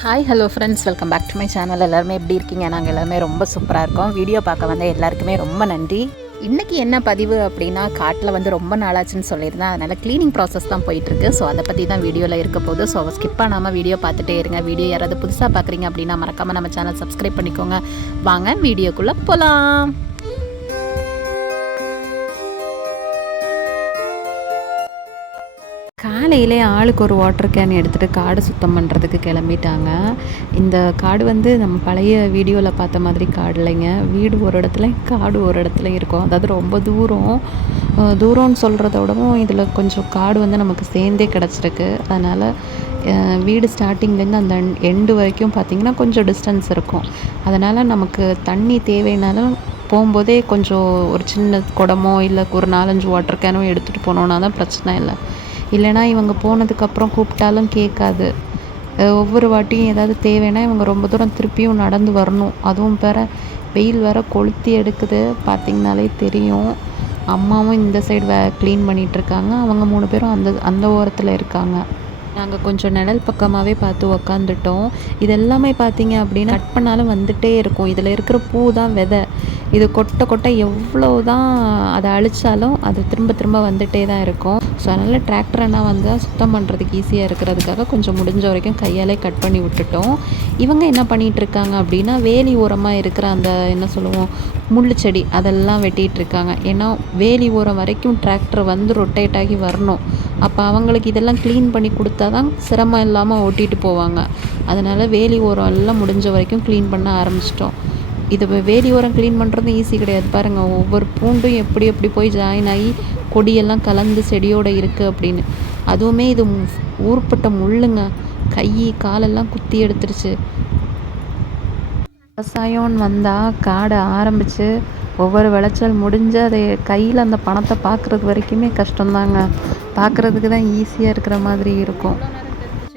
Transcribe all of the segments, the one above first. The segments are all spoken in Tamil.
Hi hello friends welcome back to my channel எல்லாருமே எப்படி இருக்கீங்க? நாங்கள் எல்லாருமே ரொம்ப சூப்பராக இருக்கோம். வீடியோ பார்க்க வந்த எல்லாருக்குமே ரொம்ப நன்றி. இன்றைக்கி என்ன பதிவு அப்படின்னா காட்டில் வந்து ரொம்ப நாளாச்சுன்னு சொல்லியிருந்தேன். அதனால் க்ளீனிங் ப்ராசஸ் தான் போயிட்டுருக்கு. ஸோ அதை பற்றி தான் வீடியோவில் இருக்க போது ஸோ ஸ்கிப் பண்ணாமல் வீடியோ பார்த்துட்டே இருங்க. வீடியோ யாராவது புதுசாக பார்க்குறீங்க அப்படின்னா மறக்காமல் நம்ம சேனல் சப்ஸ்கிரைப் பண்ணிக்கோங்க. வாங்க வீடியோக்குள்ளே போகலாம் காலையிலே ஆளுக்கு ஒரு வாட்டர் கேன் எடுத்துகிட்டு காடு சுத்தம் பண்ணுறதுக்கு கிளம்பிட்டாங்க. இந்த காடு வந்து நம்ம பழைய வீடியோவில் பார்த்த மாதிரி காடு இல்லைங்க. வீடு ஒரு இடத்துல காடு ஒரு இடத்துல இருக்கும். அதாவது ரொம்ப தூரம் தூரம்னு சொல்கிறத விடவும் இதில் கொஞ்சம் காடு வந்து நமக்கு சேர்ந்தே கிடச்சிருக்கு. அதனால் வீடு ஸ்டார்டிங்லேருந்து அந்த எண்டு வரைக்கும் பார்த்திங்கன்னா கொஞ்சம் டிஸ்டன்ஸ் இருக்கும். அதனால் நமக்கு தண்ணி தேவைனாலும் போகும்போதே கொஞ்சம் ஒரு சின்ன குடமோ இல்லை ஒரு நாலஞ்சு வாட்டர் கேனோ எடுத்துகிட்டு போனோன்னா தான் பிரச்சனை இல்லை. இல்லைனா இவங்க போனதுக்கப்புறம் கூப்பிட்டாலும் கேட்காது. ஒவ்வொரு வாட்டியும் ஏதாவது தேவைன்னா இவங்க ரொம்ப தூரம் திருப்பியும் நடந்து வரணும். அதுவும் வேற வெயில் வேற கொளுத்தி எடுக்குது. பார்த்திங்கனாலே தெரியும். அம்மாவும் இந்த சைடு வே க்ளீன் பண்ணிகிட்ருக்காங்க அவங்க மூணு பேரும் அந்த அந்த ஓரத்தில் இருக்காங்க. நாங்கள் கொஞ்சம் நிழல் பக்கமாகவே பார்த்து உக்காந்துட்டோம். இது எல்லாமே பார்த்தீங்க அப்படின்னா கட் பண்ணாலும் வந்துட்டே இருக்கும். இதில் இருக்கிற பூ தான் விதை. இது கொட்டை கொட்டை எவ்வளோ தான் அதை அழிச்சாலும் அது திரும்ப திரும்ப வந்துகிட்டே தான் இருக்கும். ஸோ அதனால் டிராக்டர் என்ன வந்து சுத்தம் பண்ணுறதுக்கு ஈஸியாக இருக்கிறதுக்காக கொஞ்சம் முடிஞ்ச வரைக்கும் கையாலே கட் பண்ணி விட்டுட்டோம். இவங்க என்ன பண்ணிகிட்ருக்காங்க இருக்காங்க அப்படின்னா வேலி ஓரமாக இருக்கிற அந்த என்ன சொல்லுவோம் முள்ளுச்செடி அதெல்லாம் வெட்டிகிட்டு இருக்காங்க. ஏன்னா வேலி ஓரம் வரைக்கும் டிராக்டர் வந்து ரொட்டேட் ஆகி வரணும். அப்போ அவங்களுக்கு இதெல்லாம் க்ளீன் பண்ணி கொடுத்தா தான் சிரமம் இல்லாமல் ஓட்டிகிட்டு போவாங்க. அதனால் வேலி ஓரம் எல்லாம் முடிஞ்ச வரைக்கும் க்ளீன் பண்ண ஆரம்பிச்சிட்டோம். இது ஓரம் க்ளீன் பண்ணுறது ஈஸி கிடையாது. பாருங்கள் ஒவ்வொரு பூண்டும் எப்படி எப்படி போய் ஜாயின் ஆகி கொடியெல்லாம் கலந்து செடியோடு இருக்குது அப்படின்னு. அதுவுமே இது ஊர்பட்ட முள்ளுங்க. கை காலெல்லாம் குத்தி எடுத்துருச்சு. விவசாயம்னு வந்தால் காடை ஆரம்பித்து ஒவ்வொரு விளைச்சல் முடிஞ்சு அதை கையில் அந்த பணத்தை பார்க்குறது வரைக்குமே கஷ்டம்தாங்க. பார்க்குறதுக்கு தான் ஈஸியாக இருக்கிற மாதிரி இருக்கும்.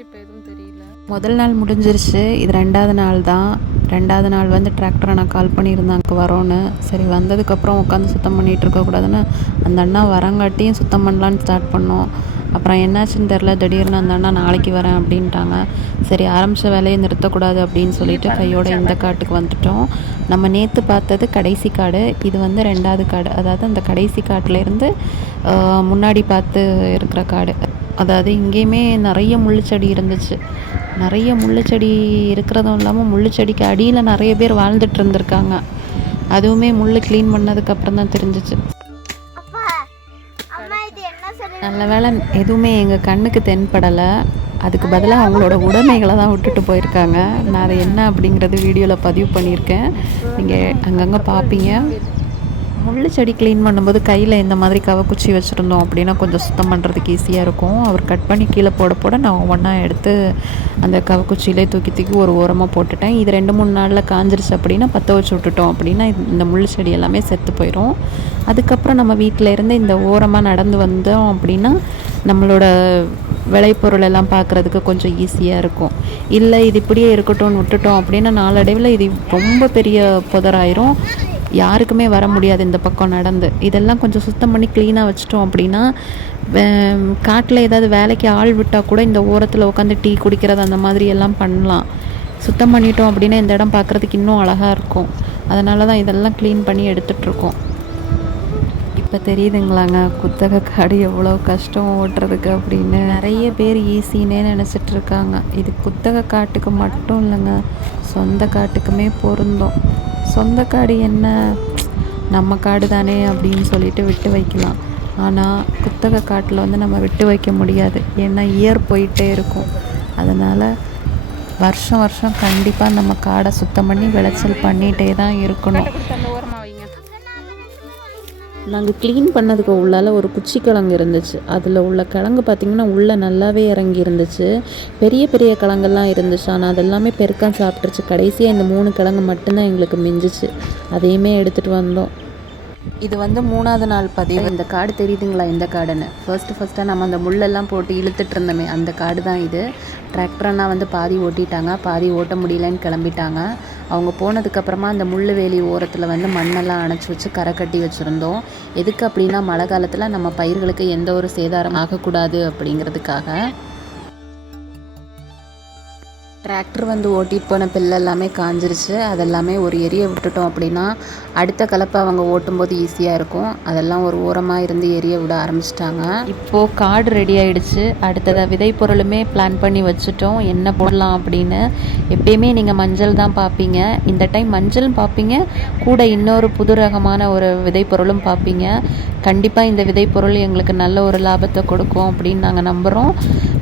இப்போ எதுவும் தெரியல. முதல் நாள் முடிஞ்சிருச்சு. இது ரெண்டாவது நாள் தான். ரெண்டாவது நாள் வந்து டிராக்டரை நான் கால் பண்ணியிருந்தாங்க வரோன்னு. சரி வந்ததுக்கப்புறம் உட்காந்து சுத்தம் பண்ணிகிட்டு இருக்கக்கூடாதுன்னு அந்த அண்ணா வரங்காட்டியும் சுத்தம் பண்ணலான்னு ஸ்டார்ட் பண்ணோம். அப்புறம் என்னாச்சுன்னு தெரில திடீர்னு அந்த அண்ணா நாளைக்கு வரேன் அப்படின்ட்டாங்க. சரி ஆரம்பித்த வேலையை நிறுத்தக்கூடாது அப்படின்னு சொல்லிட்டு கையோட இந்த காட்டுக்கு வந்துட்டோம். நம்ம நேற்று பார்த்தது கடைசி காடு. இது வந்து ரெண்டாவது காடு. அதாவது அந்த கடைசி காட்டிலேருந்து முன்னாடி பார்த்து இருக்கிற காடு. அதாவது இங்கேயுமே நிறைய முள்ளுச்செடி இருந்துச்சு. நிறைய முள்ளுச்செடி இருக்கிறதும் இல்லாமல் முள்ளுச்செடிக்கு அடியில் நிறைய பேர் வாழ்ந்துட்டு இருந்திருக்காங்க. அதுவுமே முள் க்ளீன் பண்ணதுக்கப்புறம் தான் தெரிஞ்சிச்சு. நல்ல வேளை எதுவுமே எங்கள் கண்ணுக்கு தென்படலை. அதுக்கு பதிலாக அவங்களோட உடைமைகளை தான் விட்டுட்டு போயிருக்காங்க. நான் அதை என்ன அப்படிங்கிறது வீடியோவில் பதிவு பண்ணியிருக்கேன். நீங்கள் அங்கங்கே பார்ப்பீங்க முள்ளு செடி க்ளீன் பண்ணும்போது கையில் இந்த மாதிரி கவக்குச்சி வச்சுருந்தோம் அப்படின்னா கொஞ்சம் சுத்தம் பண்ணுறதுக்கு ஈஸியாக இருக்கும். அவர் கட் பண்ணி கீழே போட போட நான் ஒவ்வொன்றா எடுத்து அந்த கவக்குச்சியிலே தூக்கி தூக்கி ஒரு ஓரமாக போட்டுட்டேன். இது ரெண்டு மூணு நாளில் காஞ்சிருச்சு அப்படின்னா பற்ற வச்சு விட்டுட்டோம் அப்படின்னா இந்த முள்ளு செடி எல்லாமே செத்து போயிடும் அதுக்கப்புறம் நம்ம வீட்டில் இருந்து இந்த ஓரமாக நடந்து வந்தோம் அப்படின்னா நம்மளோட விளைபொருள் எல்லாம் பார்க்குறதுக்கு கொஞ்சம் ஈஸியாக இருக்கும். இல்லை இது இப்படியே இருக்கட்டும்னு விட்டுட்டோம் அப்படின்னா நாளடைவில் இது ரொம்ப பெரிய புதராயிரும். யாருக்குமே வர முடியாது இந்த பக்கம் நடந்து. இதெல்லாம் கொஞ்சம் சுத்தம் பண்ணி க்ளீனாக வச்சிட்டோம் அப்படின்னா காட்டில் ஏதாவது வேலைக்கு ஆள் விட்டால் கூட இந்த ஓரத்தில் உட்காந்து டீ குடிக்கிறது அந்த மாதிரி எல்லாம் பண்ணலாம். சுத்தம் பண்ணிட்டோம் அப்படின்னா இந்த இடம் பார்க்குறதுக்கு இன்னும் அழகாக இருக்கும். அதனால தான் இதெல்லாம் க்ளீன் பண்ணி எடுத்துட்ருக்கோம் இப்போ தெரியுதுங்களாங்க குத்தகை காடு எவ்வளோ கஷ்டம் ஓட்டுறதுக்கு அப்படின்னு. நிறைய பேர் ஈஸின்னே நினச்சிட்டு இருக்காங்க. இது குத்தகை காட்டுக்கு மட்டும் இல்லைங்க சொந்த காட்டுக்குமே பொருந்தும். சொந்த காடு என்ன? நம்ம காடு தானே அப்படின்னு சொல்லிட்டு விட்டு வைக்கலாம். ஆனால் குத்தகை காட்டில் வந்து நம்ம விட்டு வைக்க முடியாது. ஏன்னா இயர் போயிட்டே இருக்கும். அதனால் வருஷம் வருஷம் கண்டிப்பாக நம்ம காடை சுத்தம் பண்ணி விளைச்சல் பண்ணிகிட்டே தான் இருக்கணும். நாங்கள் க்ளீன் பண்ணதுக்கு உள்ளால ஒரு குச்சி கிழங்கு இருந்துச்சு. அதில் உள்ள கிழங்கு பார்த்திங்கன்னா உள்ளே நல்லாவே இறங்கி இருந்துச்சு பெரிய பெரிய கிழங்கெல்லாம் இருந்துச்சு. ஆனால் அதெல்லாமே பெருக்கம் சாப்பிட்டுருச்சு. கடைசியாக இந்த மூணு கிழங்கு மட்டும்தான் எங்களுக்கு மிஞ்சிச்சு. அதையுமே எடுத்துகிட்டு வந்தோம். இது வந்து மூணாவது நாள் பதிவு. இந்த காடு தெரியுதுங்களா? இந்த காடுன்னு. ஃபர்ஸ்ட்டு ஃபர்ஸ்ட்டாக நம்ம அந்த முள்ளெல்லாம் போட்டு இழுத்துட்டு இருந்தோமே. அந்த காடு தான் இது டிராக்டர்னா வந்து பாதி ஓட்டிட்டாங்க. பாதி ஓட்ட முடியலன்னு கிளம்பிட்டாங்க. அவங்க போனதுக்கப்புறமா அந்த முள்ளுவேலி ஓரத்தில் வந்து மண்ணெல்லாம் அணைச்சி வச்சு கரை கட்டி வச்சுருந்தோம். எதுக்கு அப்படின்னா மழை காலத்தில் நம்ம பயிர்களுக்கு எந்த ஒரு சேதாரம் ஆகக்கூடாது அப்படிங்கிறதுக்காக. டிராக்டர் வந்து ஓட்டிட்டு போன பில்லு எல்லாமே காஞ்சிருச்சு. அதெல்லாமே ஒரு எரிய விட்டுட்டோம் அப்படின்னா அடுத்த கலப்பை அவங்க ஓட்டும்போது ஈஸியாக இருக்கும். அதெல்லாம் ஒரு ஓரமாக இருந்து எரிய விட ஆரம்பிச்சிட்டாங்க. இப்போது காடு ரெடி ஆகிடுச்சு அடுத்ததாக விதை பொருளுமே பிளான் பண்ணி வச்சுட்டோம். என்ன போடலாம் அப்படின்னு எப்பயுமே நீங்கள் மஞ்சள் தான் பார்ப்பீங்க. இந்த டைம் மஞ்சளும் பார்ப்பீங்க. கூட இன்னொரு புது ரகமான ஒரு விதை பொருளும் பார்ப்பீங்க. கண்டிப்பாக இந்த விதை பொருள் எங்களுக்கு நல்ல ஒரு லாபத்தை கொடுக்கும் அப்படின்னு நாங்கள் நம்புகிறோம்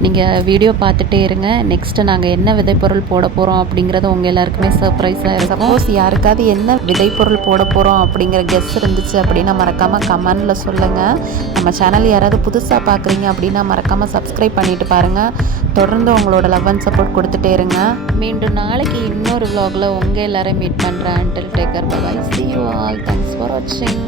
நீங்கள் வீடியோ பார்த்துட்டே இருங்க. நெக்ஸ்ட்டு நாங்கள் என்ன விதைப்பொருள் போட போகிறோம் அப்படிங்கிறது உங்கள் எல்லாருக்குமே சர்ப்ரைஸாக இருக்கும். சப்போஸ் யாருக்காவது என்ன விதைப்பொருள் போட போகிறோம் அப்படிங்கிற கெஸ் இருந்துச்சு அப்படின்னா மறக்காமல் கமெண்டில் சொல்லுங்கள் நம்ம சேனல் யாராவது புதுசாக பார்க்குறீங்க அப்படின்னா மறக்காமல் சப்ஸ்கிரைப் பண்ணிட்டு பாருங்கள் தொடர்ந்து உங்களோட லவ் அண்ட் சப்போர்ட் கொடுத்துட்டே இருங்க. மீண்டும் நாளைக்கு இன்னொரு vlogல உங்கள் எல்லாரையும் மீட் பண்ணுறேன் until take care bye bye see you all thanks for வாட்சிங்